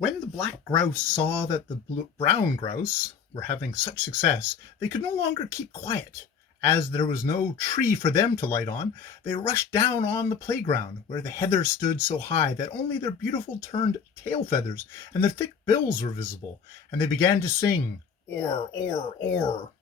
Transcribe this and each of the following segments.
When the black grouse saw that the brown grouse were having such success, they could no longer keep quiet. As there was no tree for them to light on, they rushed down on the playground, where the heather stood so high that only their beautiful turned tail feathers and their thick bills were visible, and they began to sing, "Or, or, or."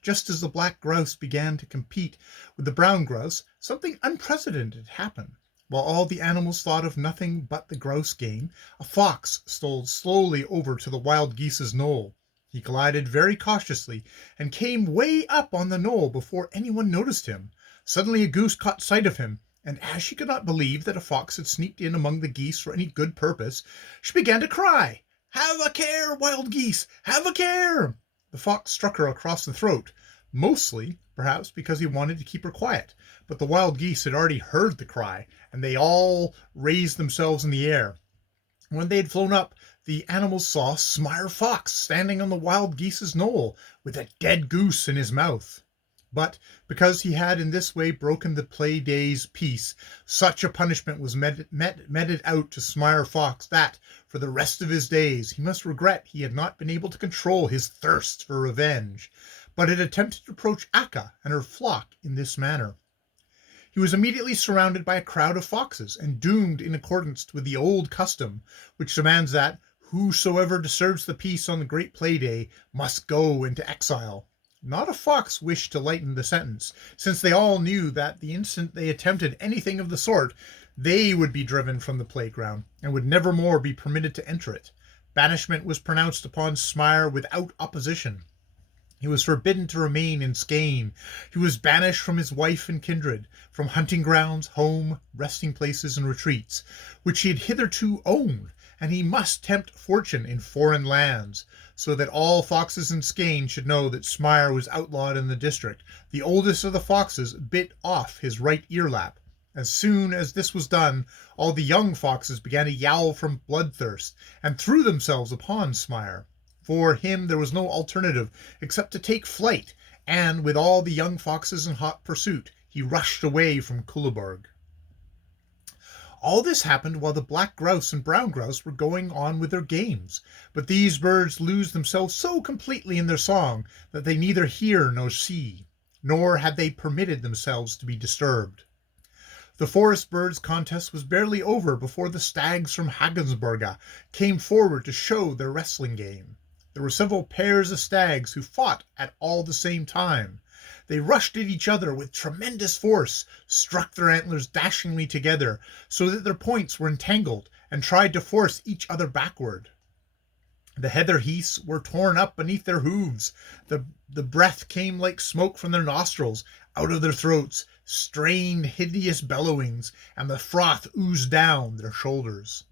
Just as the black grouse began to compete with the brown grouse, something unprecedented happened. While all the animals thought of nothing but the grouse game, a fox stole slowly over to the wild geese's knoll. He glided very cautiously and came way up on the knoll before anyone noticed him. Suddenly a goose caught sight of him, and as she could not believe that a fox had sneaked in among the geese for any good purpose, she began to cry, "Have a care, wild geese! Have a care!" The fox struck her across the throat, mostly, perhaps, because he wanted to keep her quiet. But the wild geese had already heard the cry, and they all raised themselves in the air. When they had flown up, the animals saw Smire Fox standing on the wild geese's knoll, with a dead goose in his mouth. But because he had in this way broken the play day's peace, such a punishment was meted out to Smire Fox that, for the rest of his days, he must regret he had not been able to control his thirst for revenge, but had attempted to approach Akka and her flock in this manner. He was immediately surrounded by a crowd of foxes, and doomed in accordance with the old custom, which demands that whosoever disturbs the peace on the great play day must go into exile. Not a fox wished to lighten the sentence, since they all knew that the instant they attempted anything of the sort, they would be driven from the playground, and would never more be permitted to enter it. Banishment was pronounced upon Smire without opposition. He was forbidden to remain in Skane. He was banished from his wife and kindred, from hunting grounds, home, resting places, and retreats, which he had hitherto owned, and he must tempt fortune in foreign lands, so that all foxes in Skane should know that Smire was outlawed in the district. The oldest of the foxes bit off his right earlap. As soon as this was done, all the young foxes began to yowl from bloodthirst, and threw themselves upon Smire. For him there was no alternative except to take flight, and with all the young foxes in hot pursuit, he rushed away from Kllbrg. All this happened while the black grouse and brown grouse were going on with their games, but these birds lose themselves so completely in their song that they neither hear nor see, nor had they permitted themselves to be disturbed. The forest birds' contest was barely over before the stags from Hagensberga came forward to show their wrestling game. There were several pairs of stags who fought at all the same time. They rushed at each other with tremendous force, struck their antlers dashingly together so that their points were entangled, and tried to force each other backward. The heather heaths were torn up beneath their hooves. The breath came like smoke from their nostrils, out of their throats, strained hideous bellowings, and the froth oozed down their shoulders.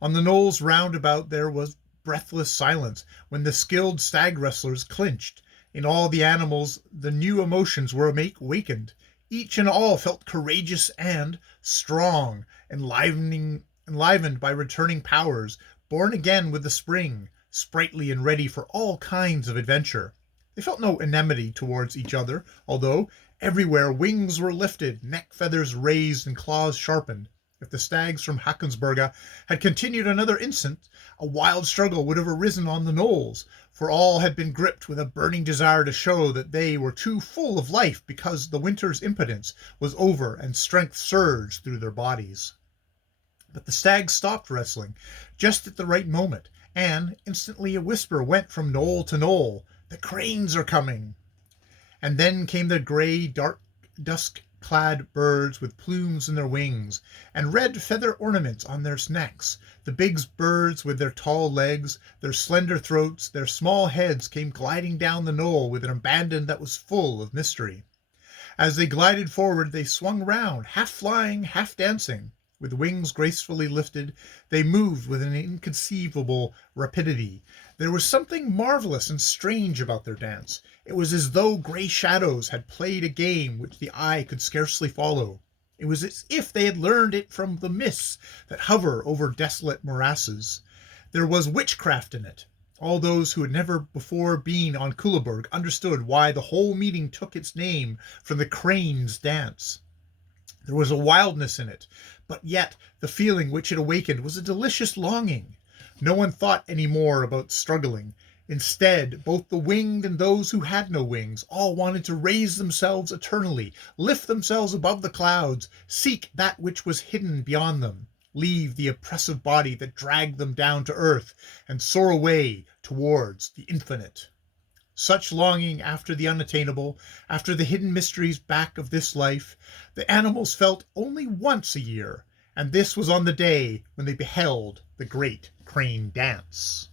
On the knolls round about there was breathless silence when the skilled stag wrestlers clinched. In all the animals the new emotions were awakened. Each and all felt courageous and strong, enlivened by returning powers, born again with the spring, sprightly and ready for all kinds of adventure. They felt no enmity towards each other, although everywhere wings were lifted, neck feathers raised, and claws sharpened. If the stags from Hackensberga had continued another instant, a wild struggle would have arisen on the knolls, for all had been gripped with a burning desire to show that they were too full of life because the winter's impotence was over and strength surged through their bodies. But the stags stopped wrestling just at the right moment, and instantly a whisper went from knoll to knoll, "The cranes are coming!" And then came the gray, dark, dusk-clad birds with plumes in their wings, and red feather ornaments on their necks. The big birds with their tall legs, their slender throats, their small heads came gliding down the knoll with an abandon that was full of mystery. As they glided forward, they swung round, half flying, half dancing. With wings gracefully lifted, they moved with an inconceivable rapidity. There was something marvelous and strange about their dance. It was as though gray shadows had played a game which the eye could scarcely follow. It was as if they had learned it from the mists that hover over desolate morasses. There was witchcraft in it. All those who had never before been on Kllbrg understood why the whole meeting took its name from the crane's dance. There was a wildness in it, but yet the feeling which it awakened was a delicious longing. No one thought any more about struggling. Instead, both the winged and those who had no wings all wanted to raise themselves eternally, lift themselves above the clouds, seek that which was hidden beyond them, leave the oppressive body that dragged them down to earth, and soar away towards the infinite. Such longing after the unattainable, after the hidden mysteries back of this life, the animals felt only once a year, and this was on the day when they beheld the Great Crane Dance.